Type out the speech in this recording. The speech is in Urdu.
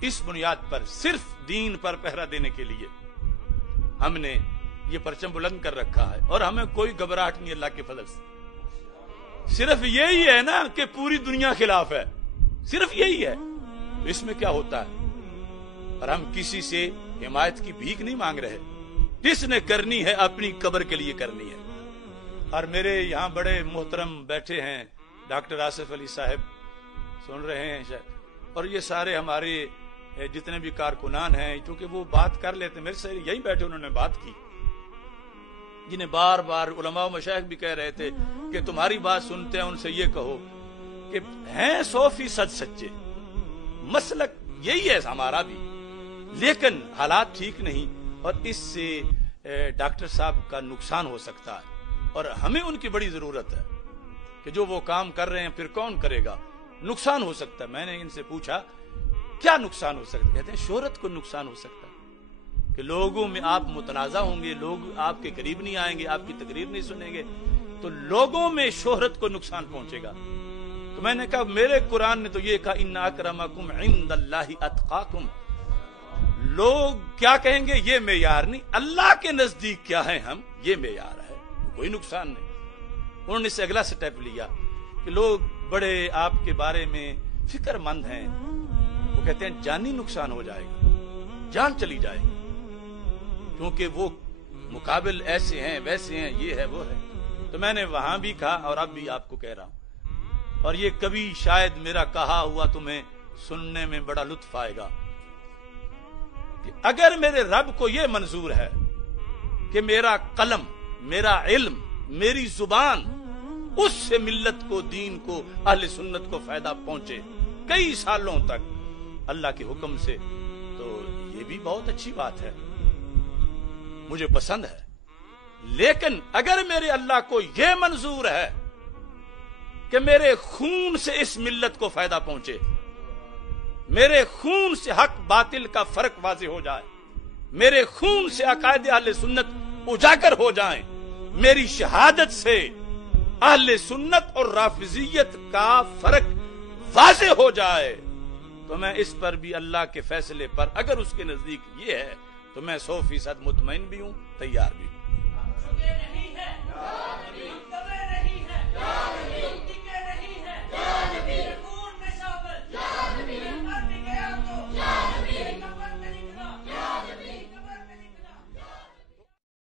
اس بنیاد پر صرف دین پر پہرا دینے کے لیے ہم نے یہ پرچم بلند کر رکھا ہے، اور ہمیں کوئی گھبراہٹ نہیں اللہ کے فضل سے۔ صرف یہی ہے نا کہ پوری دنیا خلاف ہے، صرف یہی ہے، اس میں کیا ہوتا ہے؟ اور ہم کسی سے حمایت کی بھیک نہیں مانگ رہے، جس نے کرنی ہے اپنی قبر کے لیے کرنی ہے۔ اور میرے یہاں بڑے محترم بیٹھے ہیں، ڈاکٹر آصف علی صاحب سن رہے ہیں شاید، اور یہ سارے ہمارے جتنے بھی کارکنان ہیں، چونکہ وہ بات کر لیتے، میرے سے یہی بیٹھے انہوں نے بات کی، جنہیں بار بار علماء و مشائخ بھی کہہ رہے تھے کہ تمہاری بات سنتے ہیں، ان سے یہ کہو کہ ہیں 100% سچے، مسلک یہی ہے ہمارا بھی، لیکن حالات ٹھیک نہیں، اور اس سے ڈاکٹر صاحب کا نقصان ہو سکتا ہے، اور ہمیں ان کی بڑی ضرورت ہے کہ جو وہ کام کر رہے ہیں پھر کون کرے گا، نقصان ہو سکتا ہے۔ میں نے ان سے پوچھا کیا نقصان ہو سکتا ہے؟ کہتے ہیں شہرت کو نقصان ہو سکتا ہے، کہ لوگوں میں آپ متنازع ہوں گے، لوگ آپ کے قریب نہیں آئیں گے، آپ کی تقریر نہیں سنیں گے، تو لوگوں میں شہرت کو نقصان پہنچے گا۔ تو میں نے کہا میرے قرآن نے تو یہ کہا ان اکرمکم عند اللہ اتقاکم، لوگ کیا کہیں گے یہ معیار نہیں، اللہ کے نزدیک کیا ہے ہم، یہ معیار ہے، کوئی نقصان نہیں۔ انہوں نے اس سے اگلا سٹیپ لیا کہ لوگ بڑے آپ کے بارے میں فکر مند ہیں، وہ کہتے ہیں جانی نقصان ہو جائے گا، جان چلی جائے گی، کیونکہ وہ مقابل ایسے ہیں ویسے ہیں، یہ ہے وہ ہے۔ تو میں نے وہاں بھی کہا اور اب بھی آپ کو کہہ رہا ہوں، اور یہ کبھی شاید میرا کہا ہوا تمہیں سننے میں بڑا لطف آئے گا، کہ اگر میرے رب کو یہ منظور ہے کہ میرا قلم، میرا علم، میری زبان، اس سے ملت کو، دین کو، اہل سنت کو فائدہ پہنچے کئی سالوں تک اللہ کے حکم سے، تو یہ بھی بہت اچھی بات ہے، مجھے پسند ہے۔ لیکن اگر میرے اللہ کو یہ منظور ہے کہ میرے خون سے اس ملت کو فائدہ پہنچے، میرے خون سے حق باطل کا فرق واضح ہو جائے، میرے خون سے عقائد اہل سنت اجاگر ہو جائیں، میری شہادت سے اہل سنت اور رافضیت کا فرق واضح ہو جائے، تو میں اس پر بھی اللہ کے فیصلے پر، اگر اس کے نزدیک یہ ہے، تو میں 100% مطمئن بھی ہوں، تیار بھی ہوں۔